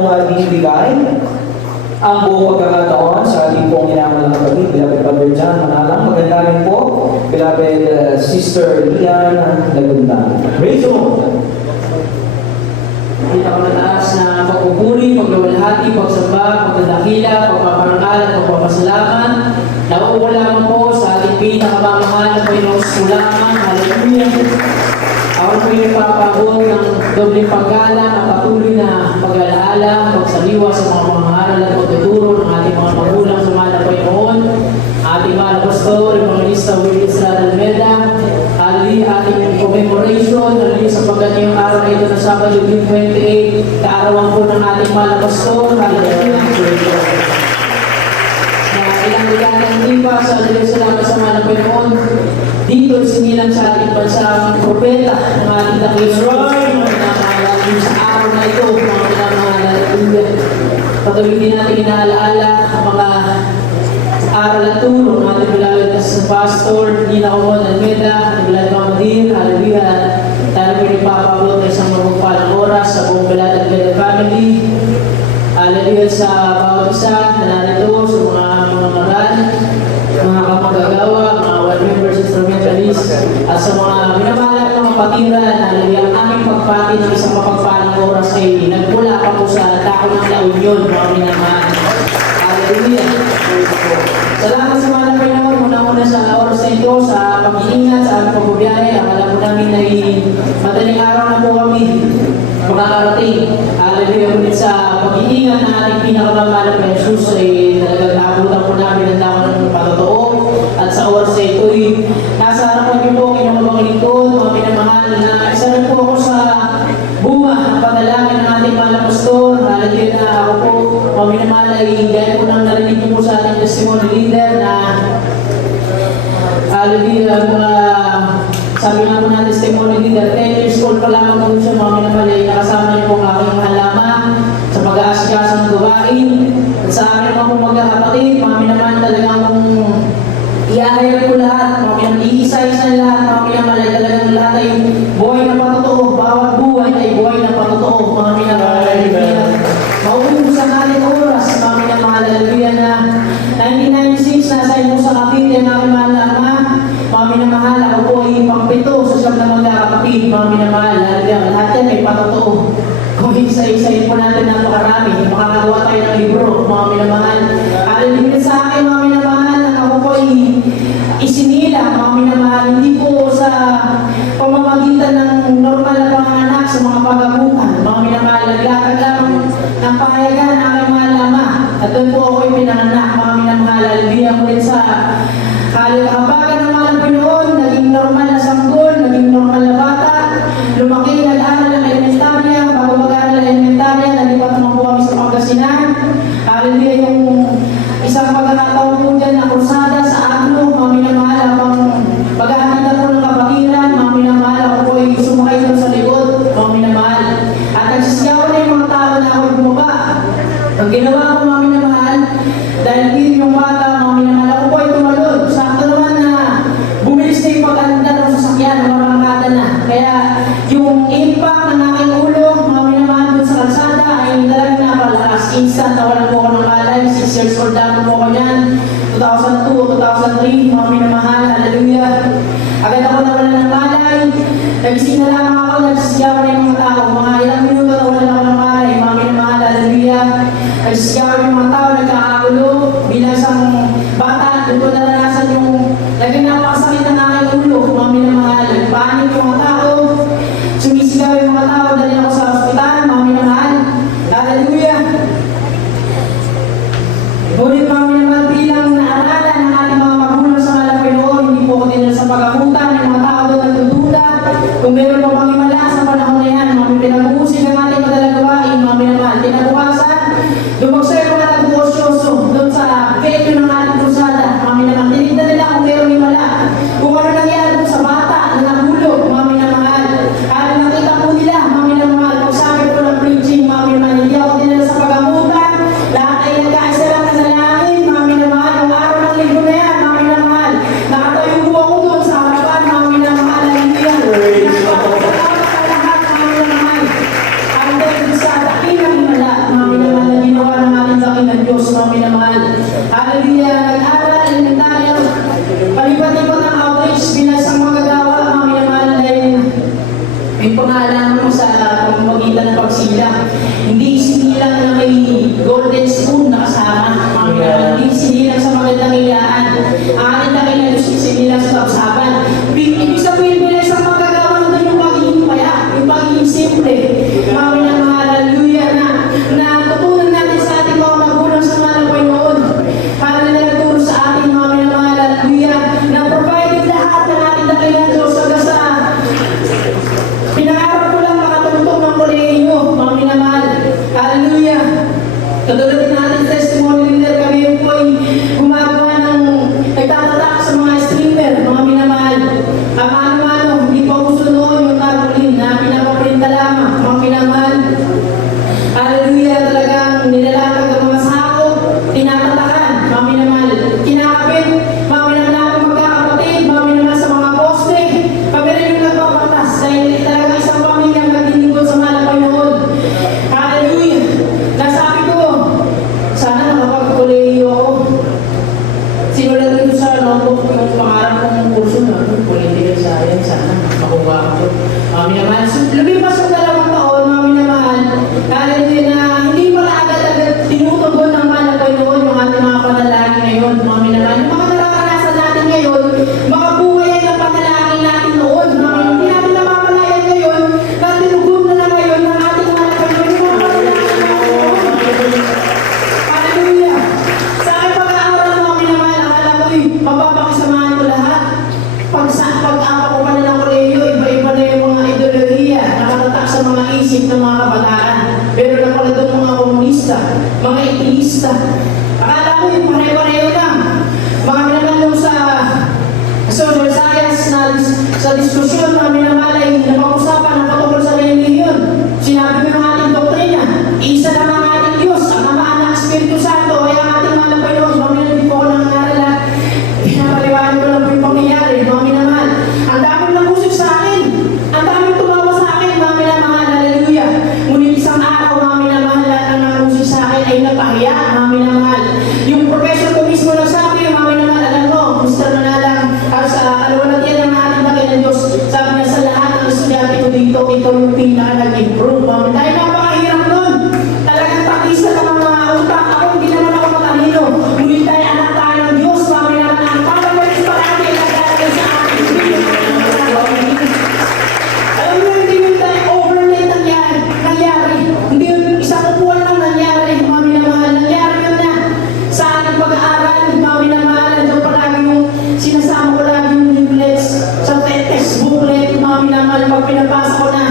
pong binibigay ang buong pagkakataon sa ating pong inamalang kapatid, beloved Brother John Manalang. Maganda rin po, beloved Sister Lian Lagundang. Praise the Lord! Pinakamataas na pagpupuri, pagluwalhati, pagsamba, pagdadakila, pagpaparangal at pagpapasalamat. Nauulan po sa ating pinakamamahal na Panginoong Sulaman. Hallelujah! Ako po yung nagpapabot ng doble paggalang at patuloy na pag-alaala, pagsaliwa sa mga pamaharal at pagtuturo ng ating mga magulang sa mahal na Panginoon, ating mahal na pastor, Evangelista Willie Estrada Almeda, ating commemoration, sapagkat yung araw na ito na Sabado, June 28, kaarawan po ng ating mahal na pastor, hallelujah. Ilang liganang diba sa salamat sa mahal na Panginoon, dito sinilang sa ating bansang propeta ng ating dakilang sa araw na ito, mga pinamahalaluya. Patuloy din natin inaalaala ang mga aral at turo ng ating beloved na pastor, Nina Omon Almeda, beloved Mamadir, hallelujah. Tayo po ipapabot na isang magpagpalang oras sa buong beloved Almeda family. Hallelujah sa bawat isa na narito, sa mga maral, mga kamagagawa, mga ward members, instrumentalists, at sa mga minamahal at mga patiran, hallelujah. Ang aming pagpati ng isang mapagpalang oras ay nagmula pa po sa Dako ng La Union, mga minamahal. Hallelujah. Salamat sa mga Panginoon, muna sa oras na ito, sa pag-iingat, sa aming pagbubiyahe. Akala po namin na madaling araw na po kami makakarating. Hallelujah, ulit sa pag-iingat na ating pinakamamahal na Jesus ay talagang naabutan po namin ang dako ng patotoo. At sa oras na ito ay nasa harapan niyo po ang inyong mga lingkod, mga pinamahal na isa rin po ako sa bunga ng panalangin ng ating mahal na pastor. Hallelujah na ako po, mga pinamahal ay dahil po nang narinig niyo po sa ating testimony leader na hallelujah, sabi nga po na testimony leader, 10 years old pa lang po siya, mga minamahal ay nakasama niyo po ang aking halama sa pag-aasikasa ng gawain. At sa amin naman po magkakapatid, mga minamahal talagang i-hire ko lahat, mga minamahal, iisa-isa lahat, mga minamahal ay talagang lahat ay buhay na patotoo, bawat buhay ay buhay na patotoo, mga minamahal. Mauubusan natin oras, mga minamahal, hallelujah na 1996, nasa imo sa Cavite, ang aking mahal na ama. Mga minamahal, ako po ay pangpito sa siyam na magkakapatid, mga minamahal, lahat yan ay patotoo. Kung isa-isayin po natin napakarami, makakagawa tayo ng libro, mga minamahal. Hallelujah sa akin, mga minamahal, ako po ay isinila, mga minamahal, hindi po sa pamamagitan ng normal na panganak sa mga pagabukan, mga minamahal, naglatag lang ng pahayagan ng aking mahal na ama. At doon po ako ay pinanganak, mga minamahal, hallelujah mo rin sa kahabagan ng mahal ng Pinoon, naging normal na sanggol, naging normal na bata, lumaki, nag-aaral ng elementarya, bago mag-aaral ng elementarya, nalipat naman po kami sa Pangasinan. Hallelujah, yung isang pagkakataon po dyan na krusada sa Agno, mga minamahal, habang pag-aanitan po ng kapatiran, mga minamahal, ako po ay sumakay doon sa likod, mga minamahal. At nagsisigawan na yung mga tao na ako bumaba. Ang ginawa ko, mga minamahal, dahil din yung bata, mga minamahal, ako po ay tumalon. Sakto naman na bumilis na yung pag-anda ng sasakyan, marangkada na. Kaya yung impact ng aking ulo, mga minamahal doon sa kalsada, ay talagang napalakas. Instant na wala po ako ng malay. 6 years old lang po ako yan. 2002, 2003, mga minamahal, hallelujah. Agad ako nawala ng malay. Nagising na lamang ako, nagsisigawan na yung mga tao. Mga ilang minuto nawala ako ng malay, mga minamahal, hallelujah. Nagsisigawan yung mga tao, nagkakagulo. Bilang isang bata, doon ko naranasan yung laging napakasakit ng aking ulo, mga minamahal. Panik yung mga tao. Sumisigaw yung mga tao, dali ako sa ospital, mga minamahal. Hallelujah. Ngunit mga minamahal, bilang naaralan ng ating mga magulang sa mahal na Panginoon, hindi po ko din sa pagkakutan ng mga tao doon nagdududa. Kung meron pa pang himala sa panahon na yan, mga pinag-uusig ang ating madalagawain, mga minamahal. Kinabukasan, dumagsay mga nag-uosyoso doon sa venue ng ating krusada, mga minamahal. Tinignan nila kung meron himala. Kung ano nangyari doon sa bata na nahulog, mga minamahal. Kaya nakita po nila, mga minamahal, kung sabi ko ng preaching, mga minamahal, hindi ako dinala sa pagamutan. Lahat ay nagkaisa lang sa langit, mga minamahal. Yung araw ng linggo na yan, mga minamahal. Nakatayo po ako doon sa harapan, mga minamahal. Hallelujah. Salamat sa lahat, mga minamahal. Hanggang sa dakilang himala, mga minamahal. Katulad din natin testimony leader, kami po ay gumagawa ng nagtatatak sa mga streamer, mga minamahal. Ang ano-ano, hindi po gusto noon yung tarpaulin na pinapaprinta lamang, mga minamahal. Hallelujah, talagang nilalakad ang mga sako, tinatatakan, mga minamahal. Kinakapit, mga minamahal magkakapatid, mga minamahal sa mga poste. Kami rin yung nagpapatas dahil talagang isang pamilya naglilingkod sa mahal na Panginoon. Hallelujah. Nasabi ko, sana nakapag-kolehiyo ako. Sinulat ko sa notebook yung pangarap kong kurso na political science, sana makuha ko. Mga minamahal, lumipas yung 2 taon, mga minamahal, hallelujah, na hindi pala agad-agad tinutugon ng mahal na Panginoon yung ating mga panalangin ngayon, mga minamahal. Yung mga nararanasan natin ngayon, mga buhay ang panalangin natin noon, mga hindi natin namamalayan ngayon, na tinugon na lang ngayon ng ating mahal na Panginoon, yung mga panalangin natin. Hallelujah! Sa aking pag-aaral, mga minamahal, akala ko'y mapapakisamahan ko lahat. Pag-apa ko pa na ng kolehiyo, iba-iba na yung mga ideolohiya nakatatak sa mga isip ng mga kabataan. Pero na pala doon mga komunista, mga itilista. Akala ko yung pare-pareho lang. Mga minamahal yung sa social science na sa diskusyon, mga minamahal ay napag-usapan ng patungkol sa relihiyon. Sinabi ko yung ating doktrina, isa lang ang ating Diyos, ang Ama, Anak, Espiritu Santo, ay ang ating mahal na Panginoon. Mga minamahal, di po ako nangangaral na pinapaliwanag ko lang po yung pangyayari, mga minamahal. Ang daming nabusog sa akin, ang daming tumawa sa akin, mga minamahal, hallelujah. Ngunit isang araw, mga minamahal, lahat ang nabusog sa akin ay napahiya, mga minamahal. Yung professor ko mismo nagsabi, mga minamahal, alam mo, Mr. Manalang, sa kalawalatian ng ating bakit ng Diyos, sabi niya sa lahat ng estudyante ko dito, ikaw yung pinaka nag-improve, mga minamahal. Dahil napakahirap nun. Talagang pakisa ng mga utak. Ako, hindi naman ako matalino. Ngunit tayo anak tayo ng Diyos, mga minamahal. Ang pagkagalis palagi ay naglalagay sa ating alam mo, hindi yun tayo overnight nangyari. Hindi yun isang upuan lang nangyari, mga minamahal. Nangyari yun na sa ating pag-aaral, mga minamahal. Nandiyan palagi yung sinasama ko lagi yung leaflets sa text booklet, mga minamahal. Pag pinapasa ko na,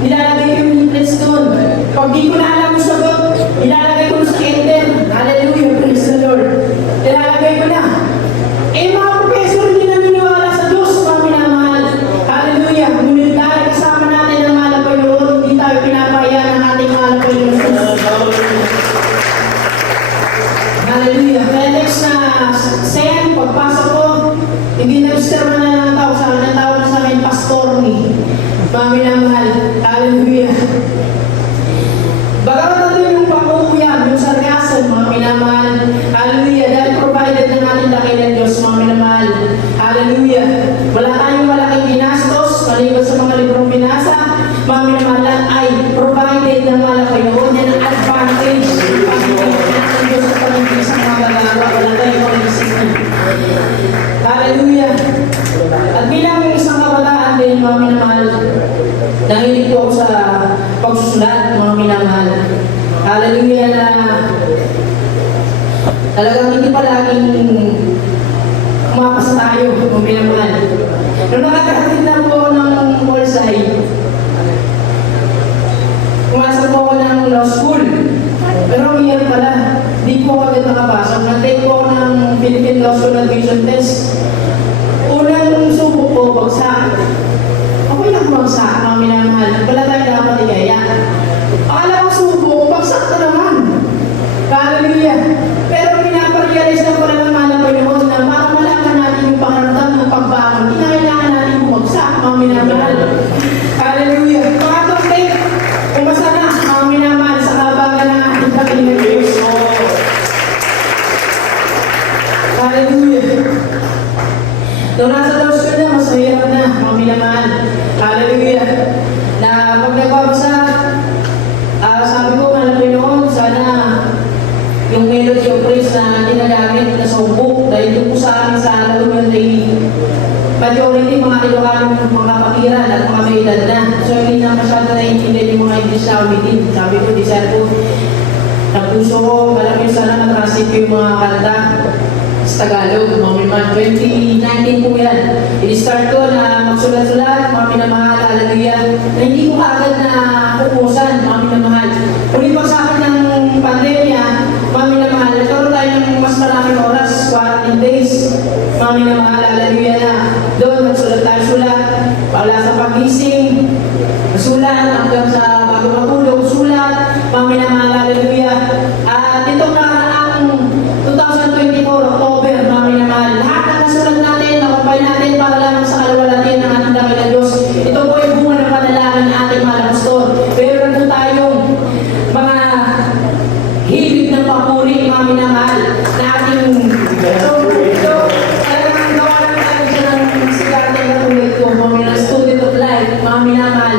nilalagay ko yung leaflets doon. Pag di ko na alam yung sagot, nilalagay ko sa enter. Hallelujah, praise the Lord. Nilalagay ko na. Mga professor hindi naniniwala sa Diyos, mga minamahal. Hallelujah. Ngunit dahil kasama natin ang mahal na Panginoon, hindi tayo pinapahiya ng ating mahal na Panginoon. Hallelujah. Kaya next na Sen, pagpasok ko, hindi na Mr. Manalang tawag sa akin, ang tawag na sa akin, Pastor ni. Mga minamahal. Hallelujah. Bagamat natin yung pangunguyam, yung sargasan, mga minamahal. Hallelujah. Dahil provided ng ating dakilang Diyos, mga minamahal. Hallelujah. Wala tayong malaking ginastos, maliban sa mga librong binasa. Mga minamahal ay provided ng mga Panginoon. Yan ang advantage. Panginoon ng Diyos sa pag-ibig sa mga gagawa. Wala tayong pag-ibig. Hallelujah. At bilang isang kabataan din, mga minamahal, nanginig po ako sa pagsusulat, mga minamahal. Hallelujah na talagang hindi palaging umapasa tayo, mga minamahal. Nung nakakarating na po ako ng Polsay, pumasok po ako ng law school. Pero ang year pala, di po ako agad nakapasok. Nag-take po ako ng Philippine Law School Admission Test. Unang subok ko, bagsak. Ako'y nagbagsak, mga minamahal. Wala tayo dapat igaya. Akala ko subok, bagsak na naman. Hallelujah. Pero pinaparealize na ko rin ng mahal na Panginoon na para malaman natin yung pangarap ng pagbangon. Kinakailangan natin bumagsak, mga minamahal. Hallelujah. Mga kapatid, umasa na, mga minamahal, sa kabagan ng ating dakilang Diyos. Hallelujah. Nung nasa law school na, mas mahirap na, mga minamahal. Hallelujah. Na pag nagbabasa, sabi ko, mahal na Panginoon, sana yung melody of praise na ginagamit na sa book, dahil ito po sa amin sa Laguna ay majority mga Ilocano, mga pakiran at mga may edad na. So hindi na masyado naiintindihan yung mga English na umitin. Sabi ko, desire ko, nagpuso ko, alam nyo sana na-translate ko yung mga kanta sa Tagalog, mga minamahal. 2019 po yan. I-start ko na magsulat-sulat, mga minamahal, hallelujah, na hindi ko agad na kukusan, mga minamahal. Kung ito sa akin ng pandemya, hibig ng papuri, mga minamahal, na ating talagang gawa lang tayo siya ng sigarte na tulad ko, mga student of life, mga minamahal.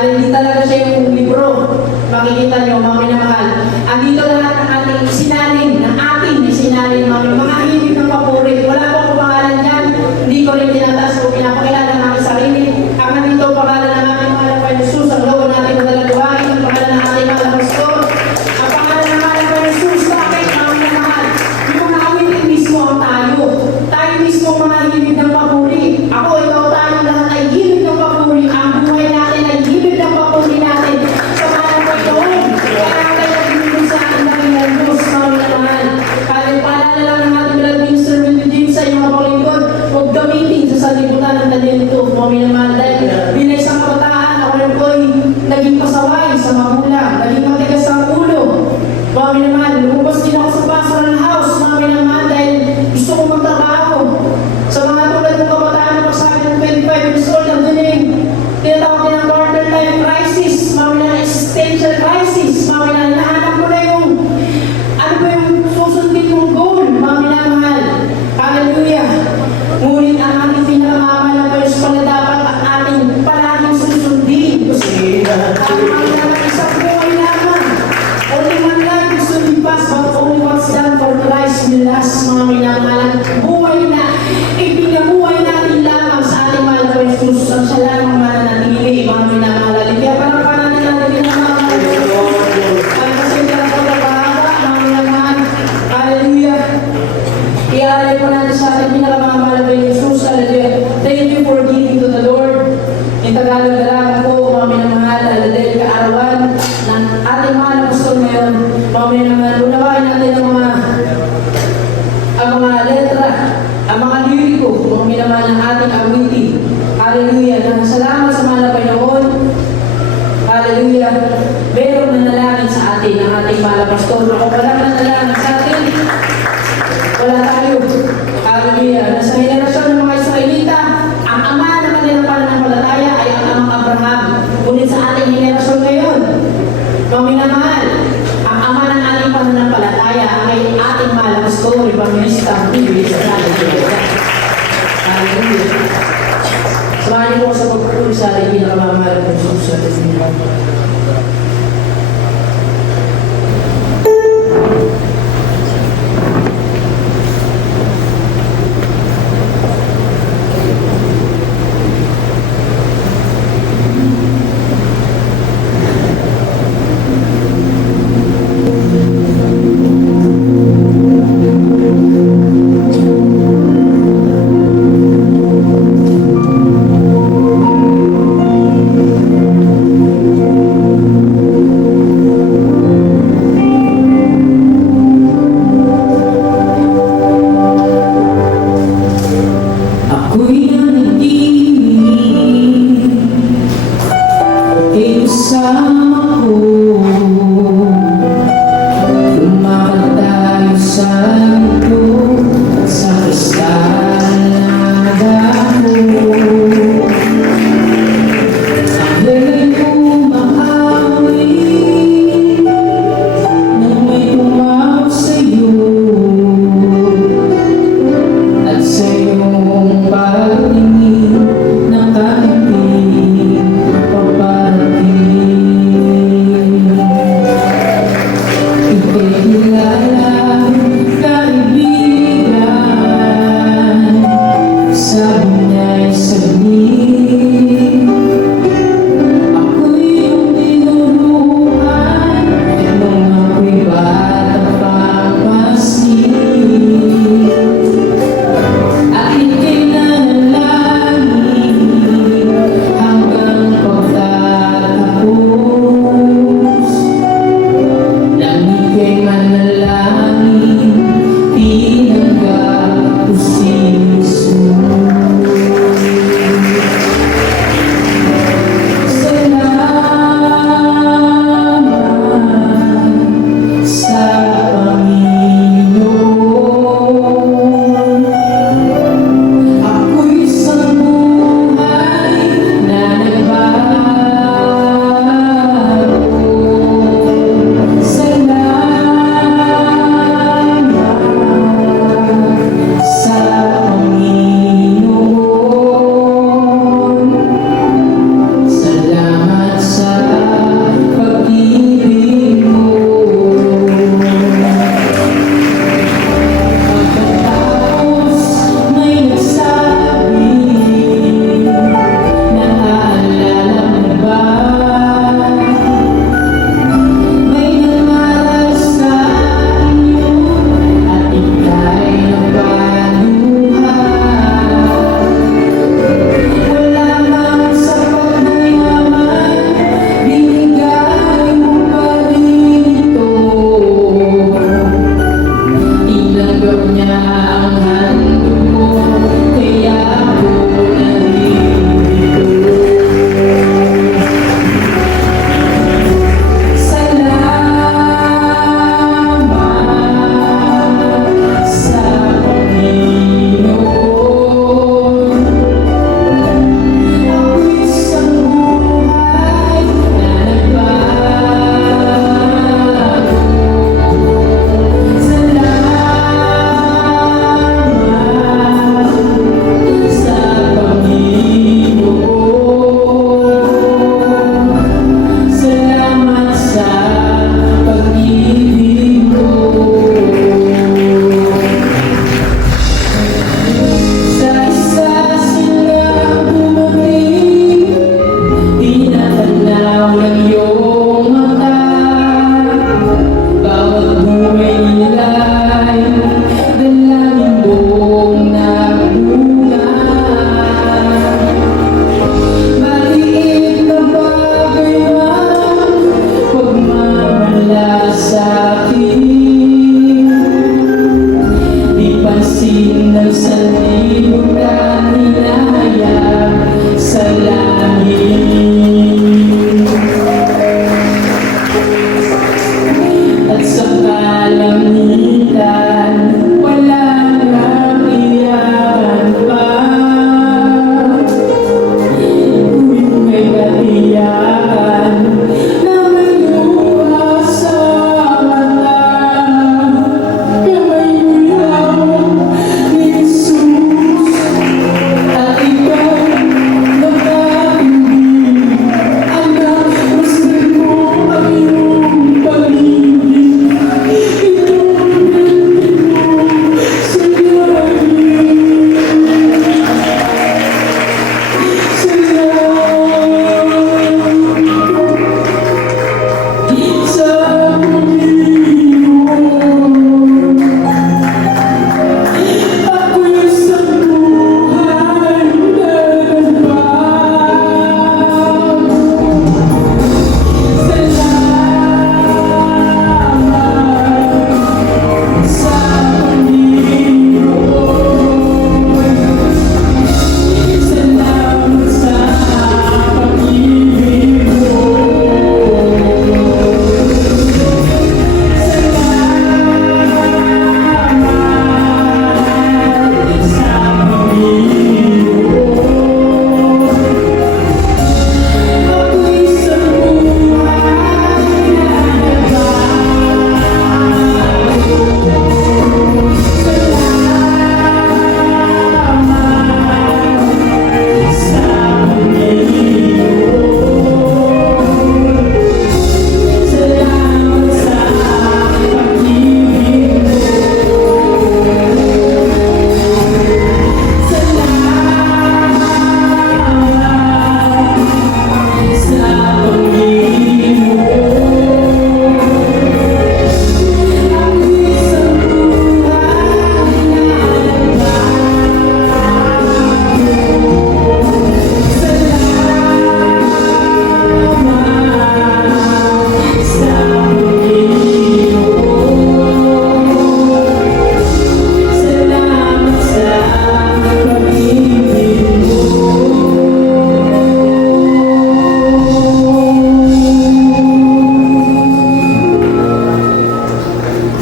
Hindi talaga siya yung libro. Makikita nyo, mga minamahal. Andito lahat ng ating sinalin, ng ating sinalin, mga hibig ng papuri. Wala po akong pangalan dyan. Hindi ko rin tinataas o pinapakilala ng aking sarili. Ang nandito ang pangalan ng ating mahal na Jesus, ang gawa natin madalaguhain, ang pangalan ng ating mahal na pastor, ang pangalan ng mahal na Jesus, bakit mga minamahal? Yung mga awitin mismo ang tayo. Tayo mismo mga hibig ng papuri. Ako, ikaw, tayo lahat ay hibig ng papuri. Ang buhay natin ay hibig ng papuri natin. Sa mahal ko ito, kaya tayo nagiging sa ating Panginoon Diyos, mga minamahal. Kaya paalala lang ng ating blood minister James sa inyong kapalingkod, huwag gamitin sa salibutan ng talento ito, mga minamahal. Dahil bilang isang kabataan, ako rin po ay naging pasaway sa magulang, naging matigas ang ulo. Mga minamahal, lumabas din ako sa pastoral house, mga minamahal, dahil gusto ko magtrabaho. Sa mga tulad ng kabataan na pasabi ng 25 years old, ang duling, tinatawag din ang quarter time crisis, mga minamahal, existential crisis, mga minamahal, nahanap ko na yung, ano ba yung susundin mong goal, mga minamahal. Hallelujah! Ngunit ang ating pinakamamahal na Diyos pala dapat ang ating palaging susundin. Ang mga isang buhay lamang. Only one life is to be passed, but only what's done for Christ will last, mga minamahal. Buhay na, ipinabuhay natin lamang sa ating mahal na Jesus ang siya lamang mananatili, mga minamahal. Kaya parang pananin natin yung mga ang kasi lang po na bahaba, mga minamahal. Hallelujah! Iaalay po natin sa ating pinakamamahal na Jesus. Hallelujah! Thank you for giving to the Lord. In Tagalog na lang po, mga minamahal, dahil kaarawan ng ating mahal na pastor ngayon. Mga minamahal, unawain natin ang mga letra, ang mga liriko, mga minamahal ng ating awitin. Hallelujah! Salamat sa mahal na Panginoon. Hallelujah! Merong nanalangin sa atin ang ating mahal na pastor. Kung walang nanalangin sa atin, wala tayo. Hallelujah! Nasa henerasyon ng mga Israelita, ang ama ng kanilang pananampalataya ay ang amang Abraham. Ngunit sa ating henerasyon ngayon, mga minamahal, ang ama ng ating pananampalataya ay ating mahal na pastor, evangelista, Hallelujah! Hallelujah! Samahan niyo po sa pagpupuli sa ating pinakamamahal na Jesus sa ating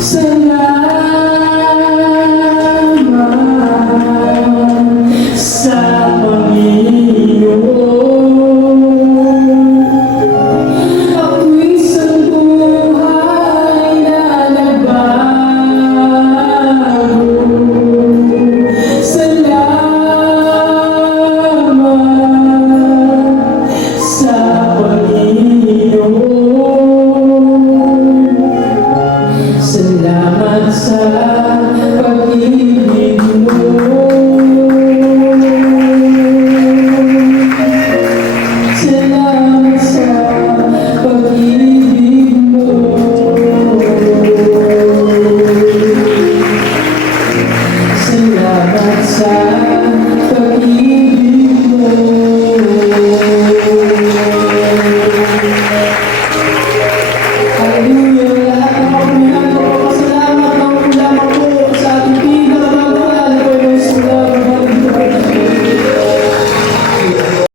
Salamat sa Panginoon. Ako'y sa buhay na nagbago. Salamat sa Panginoon. Salamat sa